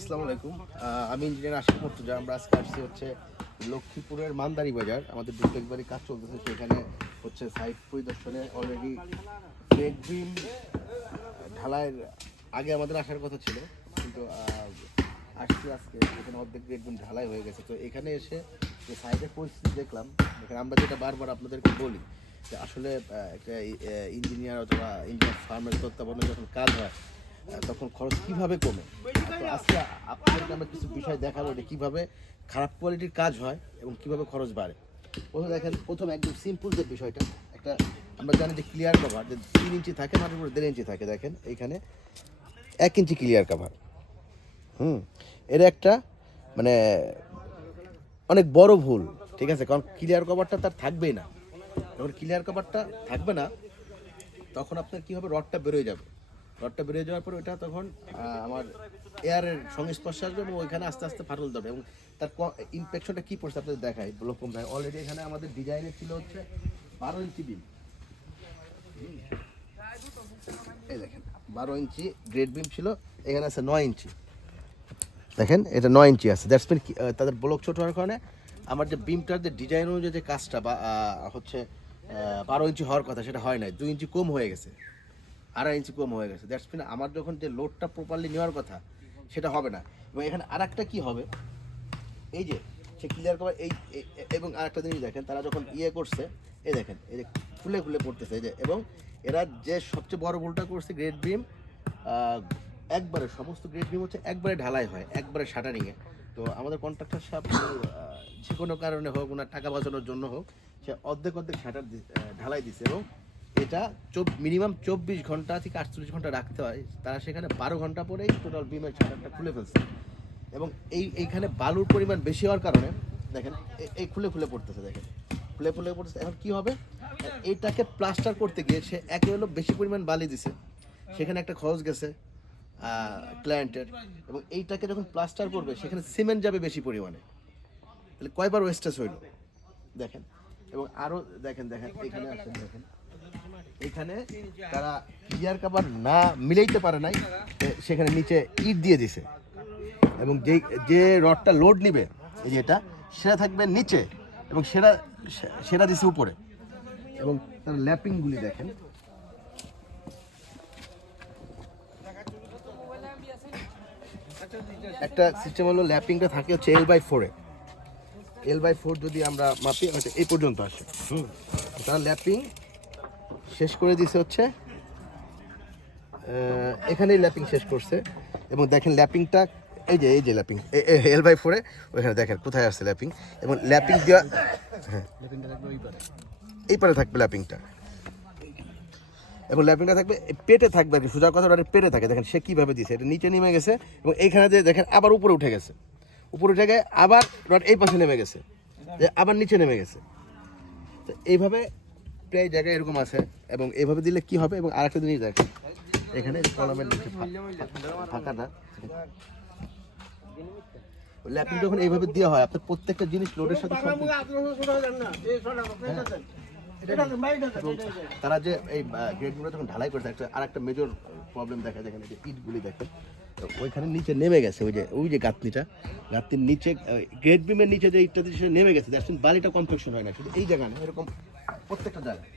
আসসালামু আলাইকুম। আমি ইঞ্জিনিয়ার আশিক মর্তুজা। আমরা আজকে আসছি হচ্ছে লক্ষ্মীপুরের মান্দারি বাজার। আমাদের দুর্গবাড়ি কাজ চলতেছে, সেখানে হচ্ছে সাইট পরিদর্শনে অলরেডি ব্রেক ঢালাইয়ের আগে আমাদের আসার কথা ছিল, কিন্তু আসছি আজকে। এখানে অর্ধেক ব্রেক বিম ঢালাই হয়ে গেছে। তো এখানে এসে যে সাইডের পরিস্থিতি দেখলাম, এখানে আমরা যেটা বারবার আপনাদেরকে বলি, যে আসলে একটা ইঞ্জিনিয়ার অথবা ইঞ্জিনিয়ার ফার্মের তত্ত্বাবধানে যখন কাজ হয় তখন খরচ কীভাবে কমে? আজকে আপনাদেরকে আমরা কিছু বিষয় দেখাবো যে কীভাবে খারাপ কোয়ালিটির কাজ হয় এবং কীভাবে খরচ বাড়ে। প্রথমে দেখেন, প্রথম একদম সিম্পল যে বিষয়টা, একটা আমরা জানি যে ক্লিয়ার কভার যে তিন ইঞ্চি থাকে, মাটির উপরে দেড় ইঞ্চি থাকে, দেখেন, এইখানে এক ইঞ্চি ক্লিয়ার কভার হুম এটা একটা মানে অনেক বড় ভুল, ঠিক আছে? কারণ ক্লিয়ার কভারটা তার থাকবেই না। যখন ক্লিয়ার কভারটা থাকবে না, তখন আপনার কি হবে? রডটা বেরোয় যাবে। রডটা বেরিয়ে যাওয়ার পর ওইটা তখন আমার এয়ারের সংস্পর্শে আসবে এবং ওইখানে আস্তে আস্তে ফাটল দেবে এবং তার ইনফেকশনটা কি পড়ছে আপনাদের দেখাই ব্লকম ভাই। অলরেডি এখানে আমাদের ডিজাইনে ছিল হচ্ছে বারো ইঞ্চি বিম এই দেখেন, বারো ইঞ্চি গ্রেড বিম ছিল, এখানে আছে নয় ইঞ্চি। দেখেন, এটা নয় ইঞ্চি আছে। দ্যাটস মিন তাদের ব্লক ছোট হওয়ার কারণে আমার যে বিমটার যে ডিজাইন অনুযায়ী যে কাজটা বা হচ্ছে বারো ইঞ্চি হওয়ার কথা, সেটা হয় নাই। দুই ইঞ্চি কম হয়ে গেছে। আড়াই ইঞ্চি কম হয়ে গেছে। দ্যাটস মিন আমার যখন যে লোডটা প্রপারলি নেওয়ার কথা, সেটা হবে না। এবং এখানে আর একটা কী হবে? এই যে, সে ক্লিয়ার করার এই এবং আরেকটা জিনিস দেখেন, তারা যখন ইয়ে করছে, এই দেখেন, এই যে খুলে খুলে পড়তেছে, এই যে, এবং এরা যে সবচেয়ে বড় ভুলটা করছে গ্রেড বিম একবারে সমস্ত গ্রেড বিম হচ্ছে একবারে ঢালাই হয়, একবারে শাটারিংয়ে তো আমাদের কন্ট্রাক্টর সাহেব যে কোনো কারণে হোক, ওনার টাকা বাঁচানোর জন্য হোক, সে অর্ধেক অর্ধেক শাটার ঢালাই দিছে এবং এটা মিনিমাম চব্বিশ ঘণ্টা থেকে আটচল্লিশ ঘণ্টা রাখতে হয়। তারা সেখানে বারো ঘণ্টা পরেই টোটাল বিমের শাটারটা খুলে ফেলছে। এবং এই, এইখানে বালুর পরিমাণ বেশি হওয়ার কারণে, দেখেন এই খুলে খুলে পড়তেছে, দেখেন। খুলে খুলে পড়তেছে। এখন কি হবে? এইটাকে প্লাস্টার করতে গিয়ে সে একে হলো বেশি পরিমাণ বালি দিছে। সেখানে একটা খরচ গেছে ক্লায়েন্টের এবং এইটাকে যখন প্লাস্টার করবে, সেখানে সিমেন্ট যাবে বেশি পরিমাণে। তাহলে কয়বার ওয়েস্টেজ হইল? দেখেন। এবং আরও দেখেন দেখেন, এখানে আসেন দেখেন। এখানে তারা ইয়ার কাভার না মিলাইতে পারে নাই সেখানে নিচে ইট দিয়ে দিছে। এবং যে যে রডটা লোড নিবে, এই যে এটা, সেটা থাকবে নিচে এবং সেটা সেটা দিছে উপরে। এবং তার ল্যাপিংগুলি দেখেন। একটা সিস্টেম হলো ল্যাপিংটা থাকে হচ্ছে এল বাই ফোরে এল বাই ফোর যদি আমরা মাপি, হয়তো এই পর্যন্ত আসে। তারা ল্যাপিং শেষ করে দিছে হচ্ছে এখানেই ল্যাপিং শেষ করছে। এবং দেখেন ল্যাপিংটা, এই যে এই যে ল্যাপিং এল বাই ফোরে ওইখানে দেখেন কোথায় আসছে ল্যাপিং। এবং ল্যাপিং দেওয়া হ্যাঁ এই পারে থাকবে ল্যাপিংটা। এবং ল্যাপিংটা থাকবে পেটে থাকবে আর কি, সোজা কথা পেটে থাকে। দেখেন সে কীভাবে দিছে, এটা নিচে নেমে গেছে, এবং এইখানে যে দেখেন আবার উপরে উঠে গেছে। উপরে উঠে গিয়ে আবার রড এই পাশে নেমে গেছে আবার নিচে নেমে গেছে। তো এইভাবে প্রায় জায়গায় এরকম আছে এবং এইভাবে দিলে কি হবে এবং আরেকটা জিনিস দেখেন। এখানে কলমের ফাঁকাটা ল্যাপিং যখন এইভাবে দেওয়া হয়, আপনার প্রত্যেকটা জিনিস লোডের সাথে সম্পূর্ণ তারা যে এই গ্রেডগুলো যখন ঢালাই করছে, একটা আর একটা মেজর প্রবলেম দেখা যায় এখানে, যে ইটগুলি দেখেন। ওইখানে নিচে নেমে গেছে, ওই যে ওই যে গাঁথনিটা। গাঁথনির নিচে গ্রেড বিমের নিচে যে ইটটা সেটা নেমে গেছে। মিন বালিটা কমপ্লেকশন হয় না, শুধু এই জায়গা না, এরকম প্রত্যেকটা জায়গায়।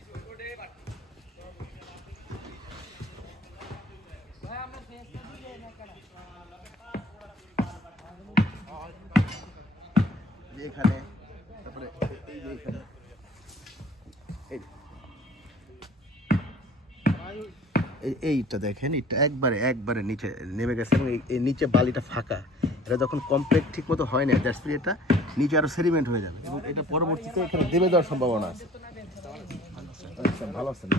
এইটা দেখেন এটা একবারে একবারে নিচে নেমে গেছে এবং এই- নিচে বালিটা ফাঁকা। এটা যখন কমপ্লিট ঠিক মতো হয় না দ্যাটস এটা নিচে আরও সেরিমেন্ট হয়ে যাবে। এবং এটা পরবর্তীতে এখানে দেবে দেওয়ার সম্ভাবনা আছে। আচ্ছা ভালো আছেন।